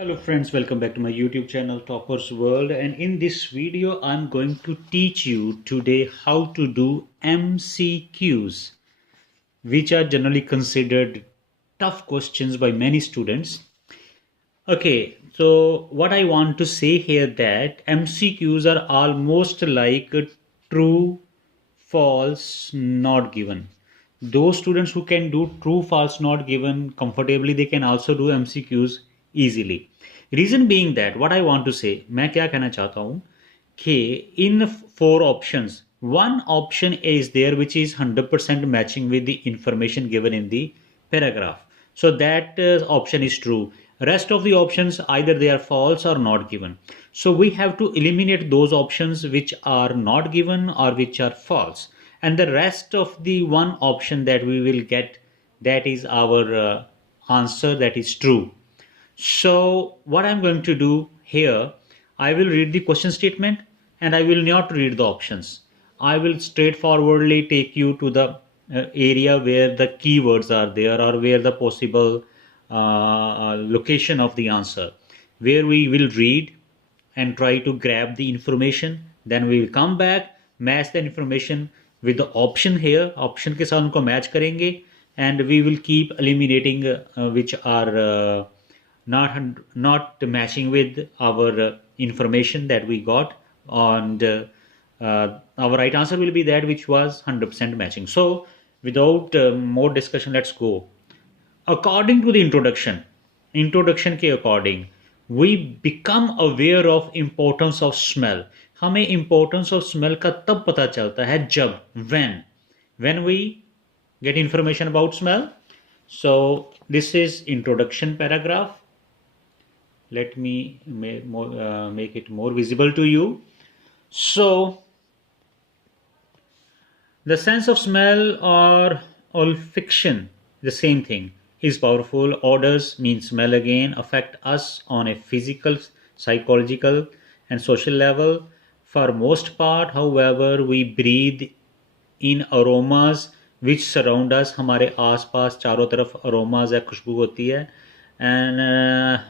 Hello friends, welcome back to my YouTube channel Toppers World, and in this video I'm going to teach you today how to do MCQs, which are generally considered tough questions by many students. Okay, so what I want to say here that MCQs are almost like a true, false, not given. Those students who can do true, false, not given comfortably, they can also do MCQs easily. Reason being that what I want to say, मैं क्या कहना चाहता हूँ कि in four options, one option is there which is 100% matching with the information given in the paragraph. So that option is true. Rest of the options either they are false or not given. So we have to eliminate those options which are not given or which are false. And the rest of the one option that we will get, that is our answer, that is true. So what I'm going to do here, I will read the question statement and I will not read the options. I will straightforwardly take you to the area where the keywords are there or where the possible location of the answer, where we will read and try to grab the information. Then we will come back, match the information with the option here. Option के साथ उनको match करेंगे and we will keep eliminating which are not matching with our information that we got, and our right answer will be that which was 100% matching. So without more discussion, let's go. According to the introduction के according, we become aware of importance of smell. हमें importance of smell का तब पता चलता है जब when we get information about smell. So this is introduction paragraph. Let me make it more visible to you. So the sense of smell or olfaction, the same thing, is powerful. Odors mean smell again, affect us on a physical, psychological, and social level. For most part, however, we breathe in aromas which surround us. हमारे आसपास चारों तरफ aromas है, खुशबू होती है, and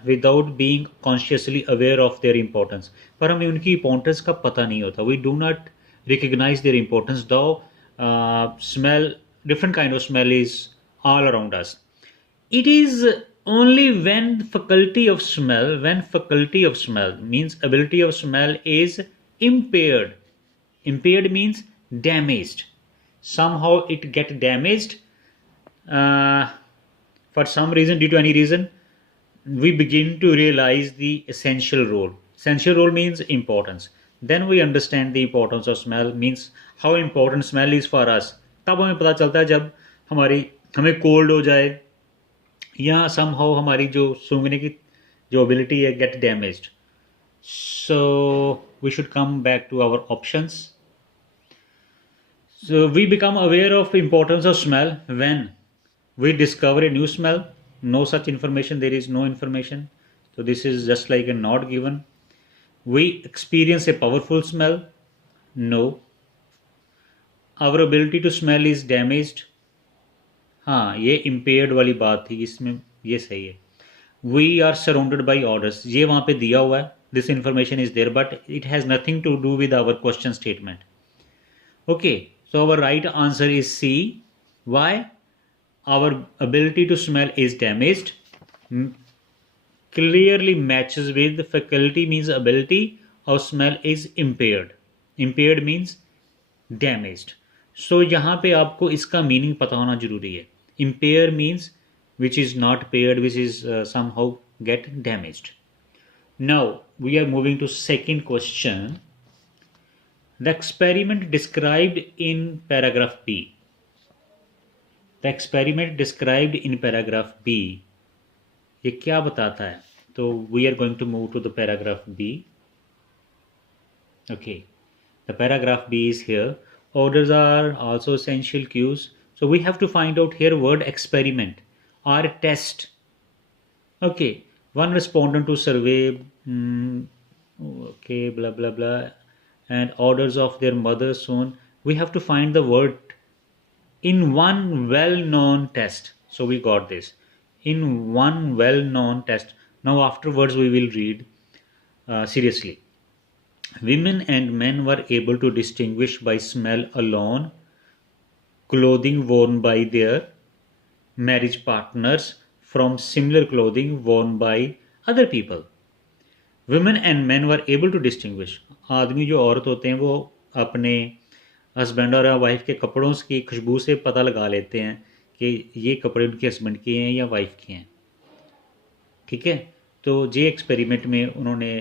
without being consciously aware of their importance. पर हमें उनकी importance का पता नहीं होता. We do not recognize their importance, though smell, different kind of smell is all around us. It is only when faculty of smell means ability of smell is impaired. Impaired means damaged. Somehow it get damaged for some reason, due to any reason, we begin to realize the essential role. Essential role means importance. Then we understand the importance of smell, means how important smell is for us. तब हमें पता चलता है जब हमें cold हो जाए या somehow हमारी जो सूंघने की जो ability है get damaged. So we should come back to our options. So we become aware of importance of smell when we discover a new smell. No such information, there is no information. So this is just like a not given. We experience a powerful smell. No. Our ability to smell is damaged. हाँ, ये impaired वाली बात थी, इसमें ये सही है. We are surrounded by odors. ये वहाँ पे दिया हुआ है. This information is there, but it has nothing to do with our question statement. Okay, so our right answer is C. Why? Our ability to smell is damaged. Clearly matches with faculty means ability of smell is impaired. Impaired means damaged. So यहाँ पे आपको इसका meaning पता होना जरूरी है. Impair means which is not paired, which is somehow get damaged. Now we are moving to second question. The experiment described in paragraph B. The experiment described in paragraph B, ये क्या बताता है? तो we are going to move to the paragraph B. Okay, the paragraph B is here. Orders are also essential cues. So we have to find out here word experiment or test. Okay, one respondent to survey, okay, blah blah blah, and orders of their mother soon. We have to find the word in one well-known test. So we got this. In one well-known test. Now afterwards we will read seriously. Women and men were able to distinguish by smell alone clothing worn by their marriage partners from similar clothing worn by other people. Women and men were able to distinguish. आदमी जो औरत होते हैं वो अपने husband और wife के कपड़ों की खुशबू से पता लगा लेते हैं कि ये कपड़े उनके हस्बैंड के हैं या वाइफ के हैं. ठीक है, तो ये एक्सपेरिमेंट में उन्होंने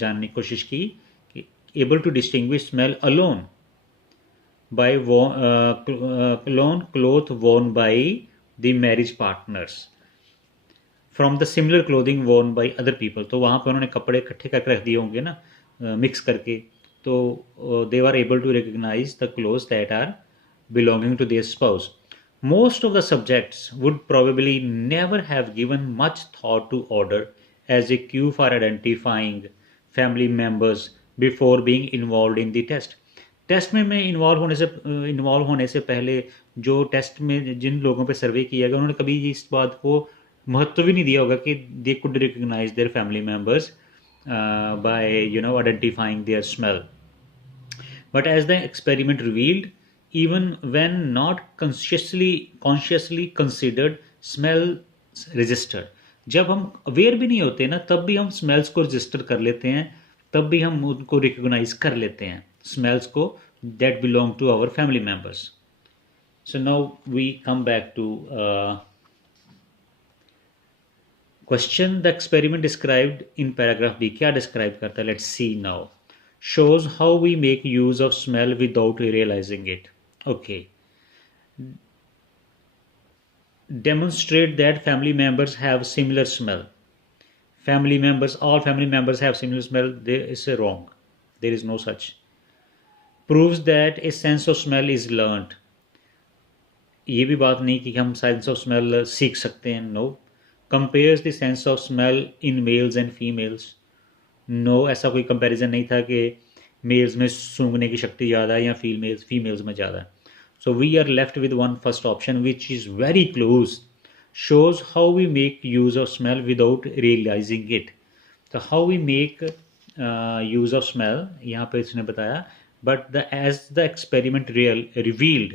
जानने की कोशिश की कि able to distinguish smell alone by cloth worn by the marriage partners from the similar clothing worn by other people. तो वहाँ पे उन्होंने कपड़े इकट्ठे करके रख दिए होंगे ना, मिक्स करके, तो they were able to recognize the clothes that are belonging to their spouse. Most of the subjects would probably never have given much thought to order as a cue for identifying family members before being involved in the test. Test में involve होने से पहले जो test में जिन लोगों पे सर्वे किया गया उन्होंने कभी इस बात को महत्व भी नहीं दिया होगा कि they could recognise their family members by identifying their smell. But as the experiment revealed, even when not consciously considered, smell register. जब हम अवेयर भी नहीं होते ना तब भी हम स्मेल्स को रजिस्टर कर लेते हैं, तब भी हम उनको रिकॉग्नाइज कर लेते हैं स्मेल्स को that belong to our family members. So now we come back to question. The experiment described in paragraph B क्या describe करता है? Let's see now. Shows how we make use of smell without realizing it. Okay. Demonstrate that family members have similar smell. All family members have similar smell. There is a wrong. There is no such. Proves that a sense of smell is learned. ये भी बात नहीं कि हम sense of smell सीख सकते हैं. No. Compares the sense of smell in males and females. No, ऐसा कोई कंपैरिजन नहीं था कि मेल्स में सूंघने की शक्ति ज़्यादा है या फीमेल्स में ज़्यादा है. So we are left with one first option which is very close. Shows how we make use of smell without realising it. तो how we make use of smell यहाँ पे इसने बताया. But as the experiment revealed,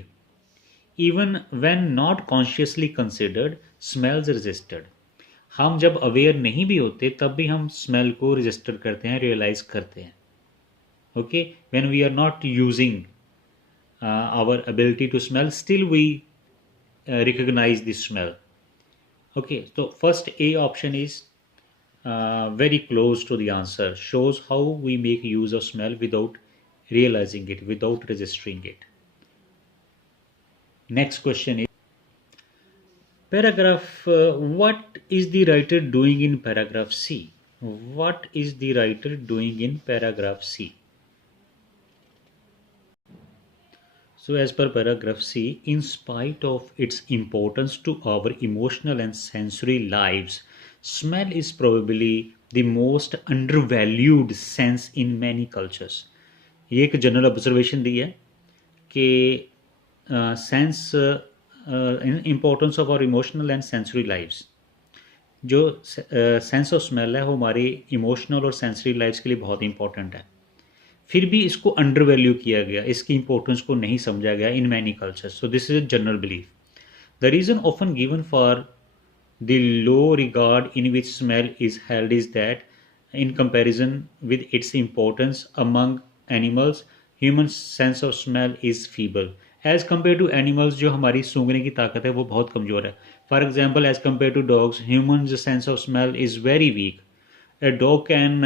even when not consciously considered, smells registered. हम जब aware नहीं भी होते तब भी हम स्मेल को रजिस्टर करते हैं, रियलाइज करते हैं. Okay, when we are not using our ability to smell, still we recognize the smell. Okay, so first A option is very close to the answer. Shows how we make use of smell without realizing it, without registering it. Next question is paragraph. What is the writer doing in paragraph C? What is the writer doing in paragraph C? So as per paragraph C, in spite of its importance to our emotional and sensory lives, smell is probably the most undervalued sense in many cultures. ये एक general observation दी है कि sense importance of our emotional and sensory lifes. जो sense of smell है वो हमारी emotional और सेंसरी लाइफ्स के लिए बहुत इंपॉर्टेंट है. फिर भी इसको अंडर वैल्यू किया गया, इसकी इंपॉर्टेंस को नहीं समझा गया in many cultures. So this is a general belief. The reason often given for the low regard in which smell is held is that in comparison with its importance among animals, human sense of smell is feeble. As compare to animals जो हमारी सूंघने की ताकत है वो बहुत कमज़ोर है. For example, as compare to dogs, human sense of smell is very weak. A dog can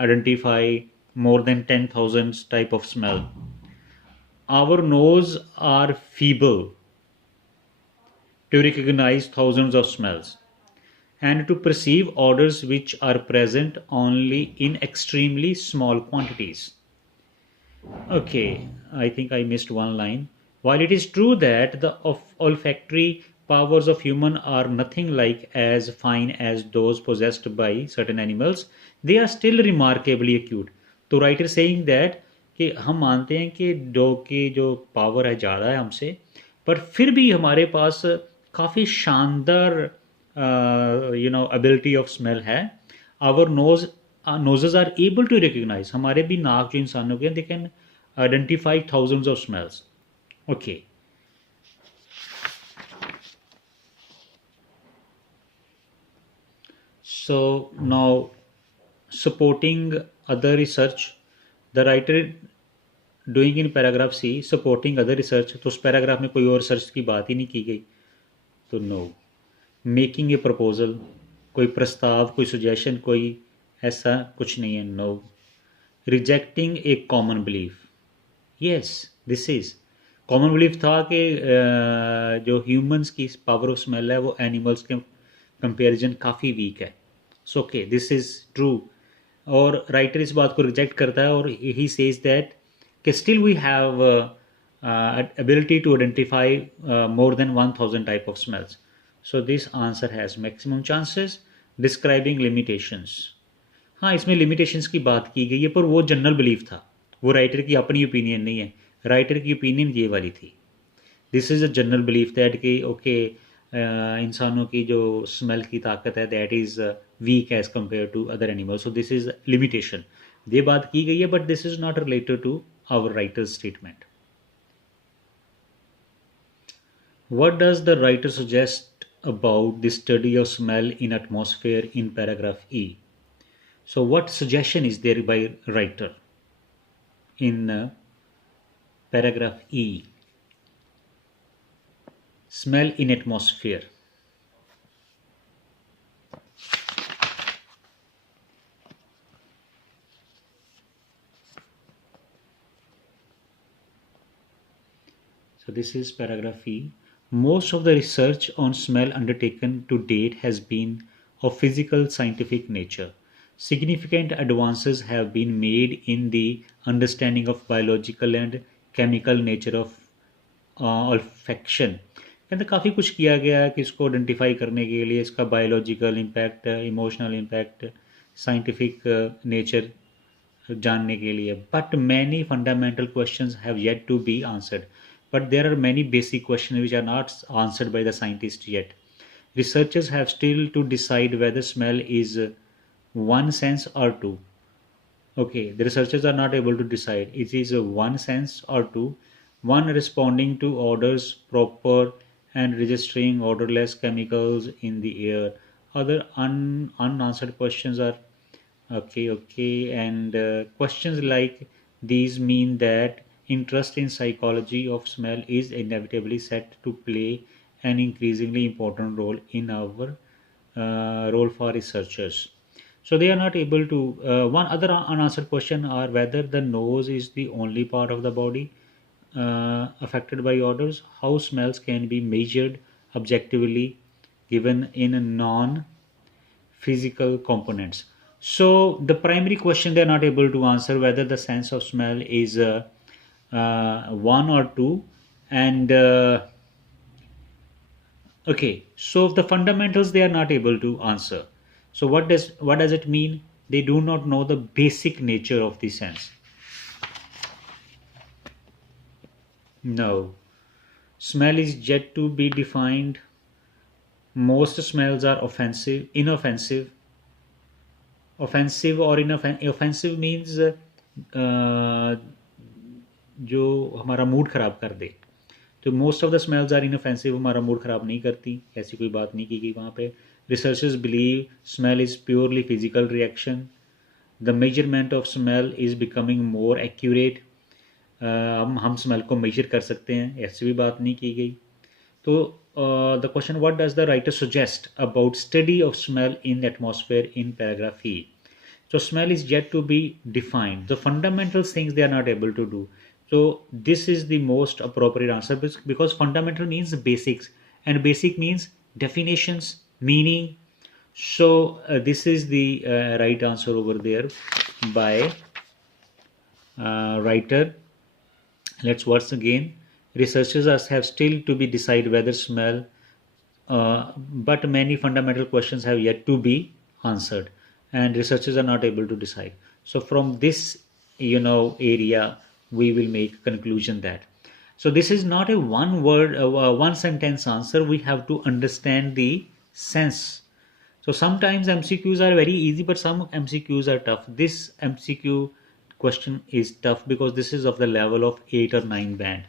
identify more than 10,000 type of smell. Our nose are feeble to recognize thousands of smells and to perceive odors which are present only in extremely small quantities. Okay, I think I missed one line. While it is true that the olfactory powers of human are nothing like as fine as those possessed by certain animals, they are still remarkably acute. तो writer saying that कि हम मानते हैं कि dog की जो power है ज़्यादा है हमसे, पर फिर भी हमारे पास काफ़ी शानदार ability of smell है. Our noses are able to recognize. हमारे भी नाक जो इंसानों के, they can identify thousands of smells. Okay. So now, supporting other research, the writer doing in paragraph C, supporting other research, तो उस पैराग्राफ में कोई और रिसर्च की बात ही नहीं की गई, तो नो. मेकिंग ए प्रपोजल, कोई प्रस्ताव, कोई सजेशन, कोई ऐसा कुछ नहीं है, no. Rejecting a common belief, yes, this is common belief था कि जो ह्यूमंस की पावर ऑफ स्मेल है वो एनिमल्स के कंपेरिजन काफ़ी वीक है. So okay, this is true. और राइटर इस बात को रिजेक्ट करता है और ही सेज दैट कि still we have ability to identify more than 1000 type of smells. So this answer has maximum chances. Describing limitations, हाँ इसमें लिमिटेशंस की बात की गई है, पर वो जनरल बिलीफ था, वो राइटर की अपनी ओपिनियन नहीं है. राइटर की ओपिनियन ये वाली थी. This is a general belief that कि ओके, इंसानों की जो स्मेल की ताकत है that is weak as compare to other animals. So this is limitation, ये बात की गई है, but this is not related to our writer's statement. What does the writer suggest about the study of smell in atmosphere in paragraph E? So what suggestion is there by writer in paragraph E? Smell in atmosphere. So this is paragraph E. Most of the research on smell undertaken to date has been of physical scientific nature. Significant advances have been made in the understanding of biological and chemical nature of olfaction. कहते काफ़ी कुछ किया गया है कि इसको identify करने के लिए, इसका biological impact, emotional impact, scientific nature जानने के लिए. But many fundamental questions have yet to be answered. But there are many basic questions which are not answered by the scientists yet. Researchers have still to decide whether smell is one sense or two. Okay, the researchers are not able to decide it is one sense or two. One responding to odors proper and registering odorless chemicals in the air. Other unanswered questions are okay, and questions like these mean that interest in psychology of smell is inevitably set to play an increasingly important role in our role for researchers. So they are not able to. One other unanswered question are whether the nose is the only part of the body affected by odors, how smells can be measured objectively given in non-physical components. So the primary question they are not able to answer whether the sense of smell is one or two, and okay, so the fundamentals they are not able to answer. So what does it mean? They do not know the basic nature of the sense. No, smell is yet to be defined. Most smells are inoffensive. Offensive or offensive means जो हमारा mood ख़राब कर दे. तो most of the smells are inoffensive, हमारा mood ख़राब नहीं करती, ऐसी कोई बात नहीं की गई वहाँ पे. Researchers believe smell is purely physical reaction. The measurement of smell is becoming more accurate. हम स्मेल को मेजर कर सकते हैं, ऐसी भी बात नहीं की गई. तो the question what does the writer suggest about study of smell in atmosphere in paragraph E. So smell is yet to be defined. The fundamental things they are not able to do. So this is the most appropriate answer because fundamental means basics and basic means definitions, meaning. So this is the right answer over there by writer. Let's once again. Researchers have still to be decide whether smell, but many fundamental questions have yet to be answered. And researchers are not able to decide. So from this area we will make a conclusion that, so this is not a one word one sentence answer. We have to understand the sense. So sometimes MCQs are very easy, but some MCQs are tough. This MCQ question is tough because this is of the level of 8 or 9 band.